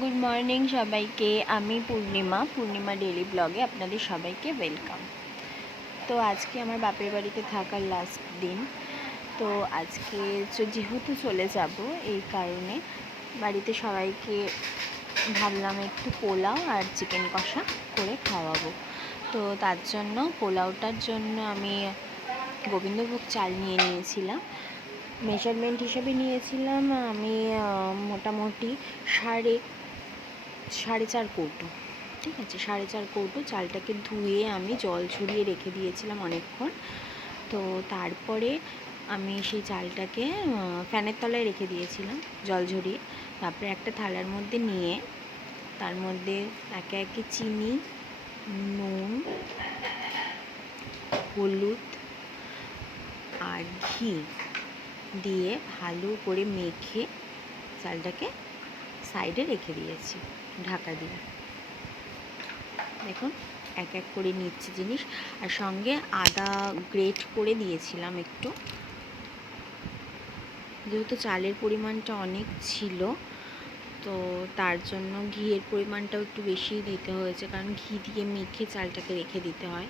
Good morning সবাইকে। আমি পূর্ণিমা daily ব্লগে আপনাদের সবাইকে ওয়েলকাম। তো আজকে আমার বাপের বাড়িতে থাকার লাস্ট দিন। তো আজকে যেহেতু চলে যাব, এই কারণে বাড়িতে সবাইকে ভাবলাম একটু পোলাও আর চিকেন কষা করে খাওয়াবো। তো তার জন্য পোলাওটার জন্য আমি গোবিন্দভোগ চাল নিয়ে নিয়েছিলাম। মেজারমেন্ট হিসেবে নিয়েছিলাম আমি মোটামুটি সাড়ে 4.5 কৌটো, ঠিক আছে, 4.5 কৌটো চালটাকে ধুয়ে আমি জল ঝরিয়ে রেখে দিয়েছিলাম অনেকক্ষণ। তো তারপরে আমি সেই চালটাকে ফ্যানের তলায় রেখে দিয়েছিলাম জল ঝরিয়ে। তারপরে একটা থালার মধ্যে নিয়ে তার মধ্যে একে একে চিনি, নুন, হলুদ আর ঘি দিয়ে ভালো করে মেখে চালটাকে সাইডে রেখে দিয়েছি ঢাকা দিয়ে। দেখুন এক এক করে নিচ্ছি জিনিস, আর সঙ্গে আদা গ্রেট করে দিয়েছিলাম একটু, যেহেতু চালের পরিমাণটা অনেক ছিল তো তার জন্য ঘিয়ের পরিমাণটাও একটু বেশি দিতে হয়েছে, কারণ ঘি দিয়ে মেখে চালটাকে রেখে দিতে হয়,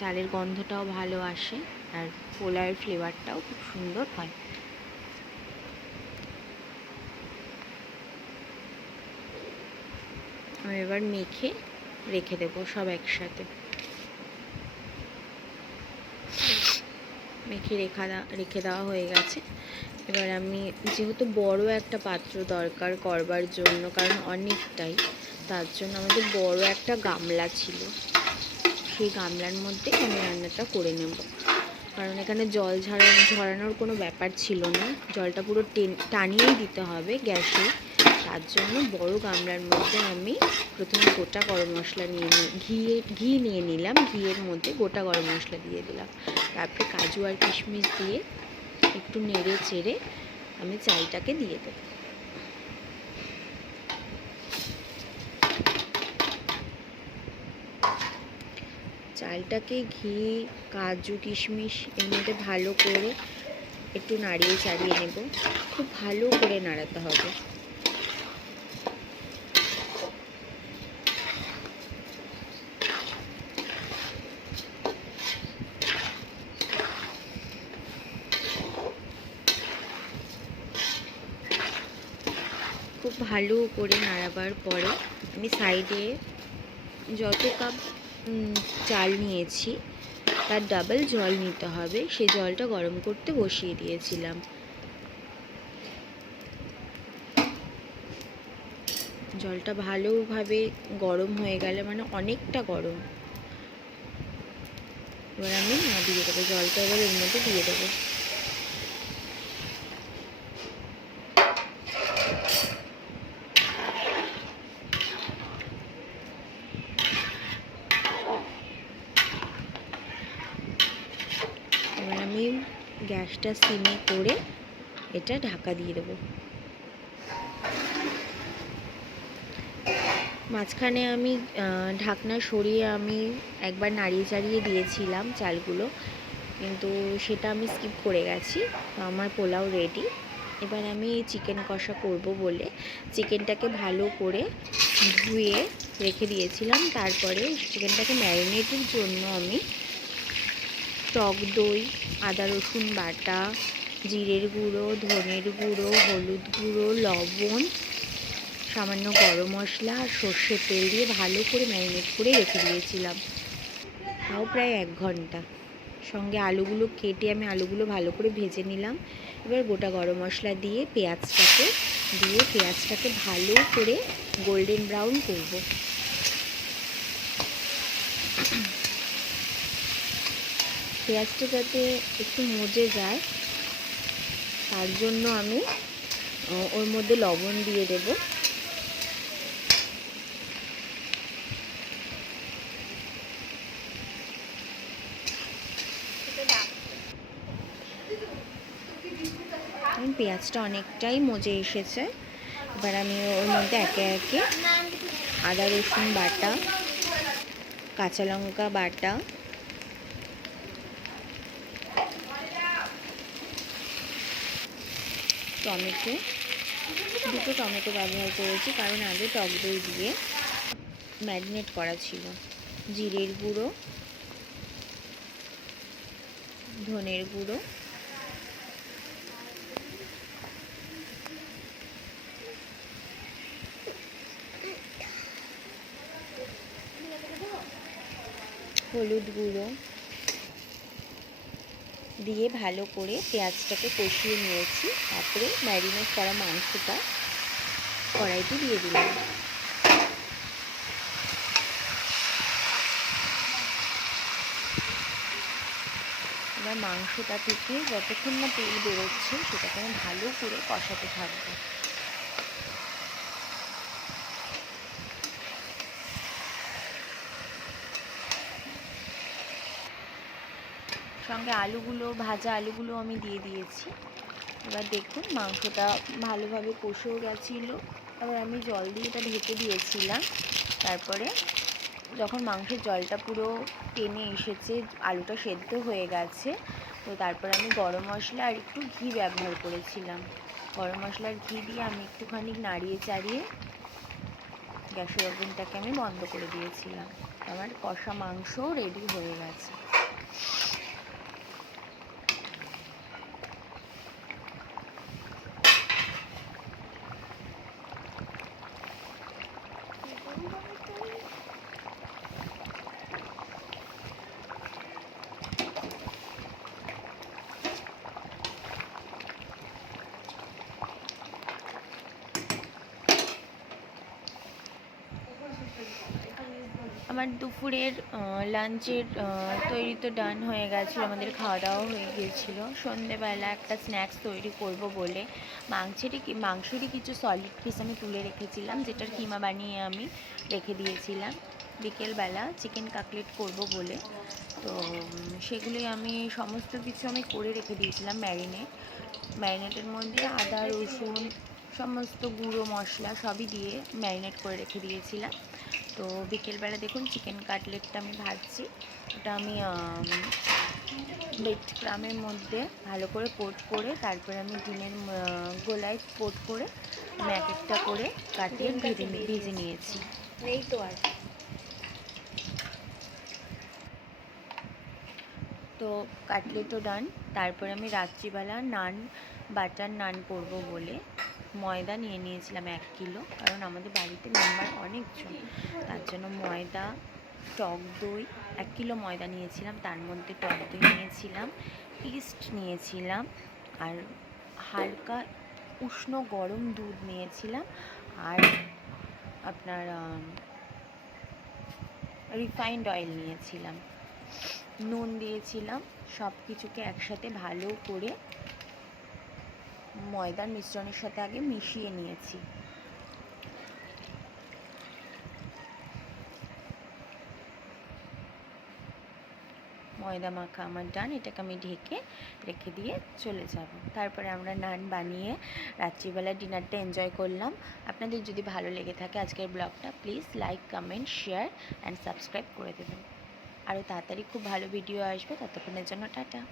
চালের গন্ধটাও ভালো আসে আর পোলাওয়ের ফ্লেভারটাও খুব সুন্দর হয়। আমি এবার মেখে রেখে দেবো সব একসাথে। মেখে রেখে দেওয়া হয়ে গেছে। এবার আমি যেহেতু বড় একটা পাত্র দরকার করবার জন্য, কারণ অনেকটাই, তার জন্য আমাদের বড় একটা গামলা ছিল, সেই গামলার মধ্যে আমি রান্নাটা করে নেব। কারণ এখানে জল ঝরানোর কোনো ব্যাপার ছিল না, জলটা পুরো টানিয়েই দিতে হবে গ্যাসে। তার জন্য বড় গামলার মধ্যে আমি প্রথমে গোটা গরম মশলা ঘি নিয়ে নিলাম, ঘিয়ের মধ্যে গোটা গরম মশলা দিয়ে দিলাম, তারপরে কাজু আর কিশমিশ দিয়ে একটু নেড়ে চেড়ে আমি চালটাকে দিয়ে দেব। চালটাকে ঘি, কাজু, কিশমিশ এর মধ্যে ভালো করে একটু নাড়িয়ে চাড়িয়ে নেব, খুব ভালো করে নাড়াতে হবে। খুব ভালো করে নাড়াবার পরে আমি সাইডে যত কাপ চাল নিয়েছি তার ডাবল জল নিতে হবে, সেই জলটা গরম করতে বসিয়ে দিয়েছিলাম। জলটা ভালোভাবে গরম হয়ে গেলে, মানে অনেকটা গরম, এবার আমি দিয়ে দেবো জলটা, এবার এর মধ্যে দিয়ে দেবো। এবার আমি গ্যাসটা সিমে করে এটা ঢাকা দিয়ে দেবো। মাঝখানে আমি ঢাকনা সরিয়ে আমি একবার নাড়িয়ে চাড়িয়ে দিয়েছিলাম চালগুলো, কিন্তু সেটা আমি স্কিপ করে গেছি। আমার পোলাও রেডি। এবার আমি চিকেন কষা করব বলে চিকেনটাকে ভালো করে ধুয়ে রেখে দিয়েছিলাম। তারপরে চিকেনটাকে ম্যারিনেটের জন্য আমি টক দই, আদা রসুন বাটা, জিরের গুঁড়ো, ধনের গুঁড়ো, হলুদ গুঁড়ো, লবণ, সামান্য গরম মশলা আর সর্ষের তেল দিয়ে ভালো করে ম্যারিনেট করে রেখে দিয়েছিলাম, তাও প্রায় 1 ঘন্টা। সঙ্গে আলুগুলো কেটে আমি আলুগুলো ভালো করে ভেজে নিলাম। এবার গোটা গরম মশলা দিয়ে পেঁয়াজটাকে ভালো করে গোল্ডেন ব্রাউন করব। পেঁয়াজটা যাতে একটু মজে যায় তার জন্য আমি ওর মধ্যে লবণ দিয়ে দেব। পেঁয়াজটা অনেকটাই মজে এসেছে। এবার আমি ওর মধ্যে একে একে আদা রসুন বাটা, কাঁচা লঙ্কা বাটা, টমেটো, দুটো টমেটো ব্যবহার করেছি, কারণ আগে টক দই দিয়ে ম্যারিনেট করা ছিল। জিরের গুঁড়ো, ধনের গুঁড়ো, হলুদ গুঁড়ো দিয়ে ভালো করে পেঁয়াজটাকে কষিয়ে নিয়েছি। তারপরে ম্যারিনেট করা মাংসটা কড়াইতে দিয়ে দিলাম। এবার মাংসটা থেকে যতক্ষণ না তেল বেরোচ্ছে সেটাকে আমি ভালো করে কষাতে থাকবো। সঙ্গে আলুগুলো, ভাজা আলুগুলো আমি দিয়ে দিয়েছি। এবার দেখুন মাংসটা ভালোভাবে কষেও গেছিলো। এবার আমি জল দিয়ে এটা ঢেকে দিয়েছিলাম। তারপরে যখন মাংসের জলটা পুরো টেনে এসেছে, আলুটা সেদ্ধ হয়ে গেছে, তো তারপরে আমি গরম মশলা আর একটু ঘি ব্যবহার করেছিলাম। গরম মশলার ঘি দিয়ে আমি একটুখানি নাড়িয়ে চাড়িয়ে গ্যাসের ওভেনটাকে আমি বন্ধ করে দিয়েছিলাম। আমার কষা মাংসও রেডি হয়ে গেছে। আমার দুপুরের লাঞ্চের তৈরি তো ডান হয়ে গেছিলো, আমাদের খাওয়া দাওয়া হয়ে গিয়েছিলো। সন্ধেবেলা একটা স্ন্যাক্স তৈরি করব বলে মাংসেরই কিছু সলিড পিস আমি তুলে রেখেছিলাম, যেটার কিমা বানিয়ে আমি রেখে দিয়েছিলাম। বিকেলবেলা চিকেন কাটলেট করব বলে, তো সেগুলোই আমি সমস্ত কিছু আমি করে রেখে দিয়েছিলাম ম্যারিনেটের মধ্যে আদা, রসুন, সমস্ত গুঁড়ো মশলা সবই দিয়ে ম্যারিনেট করে রেখে দিয়েছিলাম। তো বিকেলবেলা দেখুন চিকেন কাটলেটটা আমি ভাজছি। ওটা আমি ব্রেড ক্রামের মধ্যে ভালো করে কোট করে, তারপরে আমি ডিমের গোলায় কোট করে আমি এক একটা করে কাটিয়ে ভেজে নিয়েছি। এই তো আর তো কাটলেটও ডান। তারপরে আমি রাত্রিবেলা বাটার নান করব বলে ময়দা নিয়ে নিয়েছিলাম 1 কিলো, কারণ আমাদের বাড়িতে মেম্বার অনেকজন, তার জন্য ময়দা, টক দই 1 কিলো ময়দা নিয়েছিলাম, তার মধ্যে টক দই নিয়েছিলাম, ইস্ট নিয়েছিলাম, আর হালকা উষ্ণ গরম দুধ নিয়েছিলাম, আর আপনার রিফাইন্ড অয়েল নিয়েছিলাম, নুন দিয়েছিলাম। সব কিছুকে একসাথে ভালো করে ময়দার মিশ্রণের সাথে আগে মিশিয়ে নিয়েছি। ময়দা মাখা আমার ডান। এটাকে আমি ঢেকে রেখে দিয়ে চলে যাব। তারপরে আমরা নান বানিয়ে রাত্রিবেলা ডিনারটা এনজয় করলাম। আপনাদের যদি ভালো লেগে থাকে আজকের ব্লগটা, please like, comment, share and subscribe করে দেবেন। আরও তাড়াতাড়ি খুব ভালো ভিডিও আসবে। ততক্ষণের জন্য টাটা।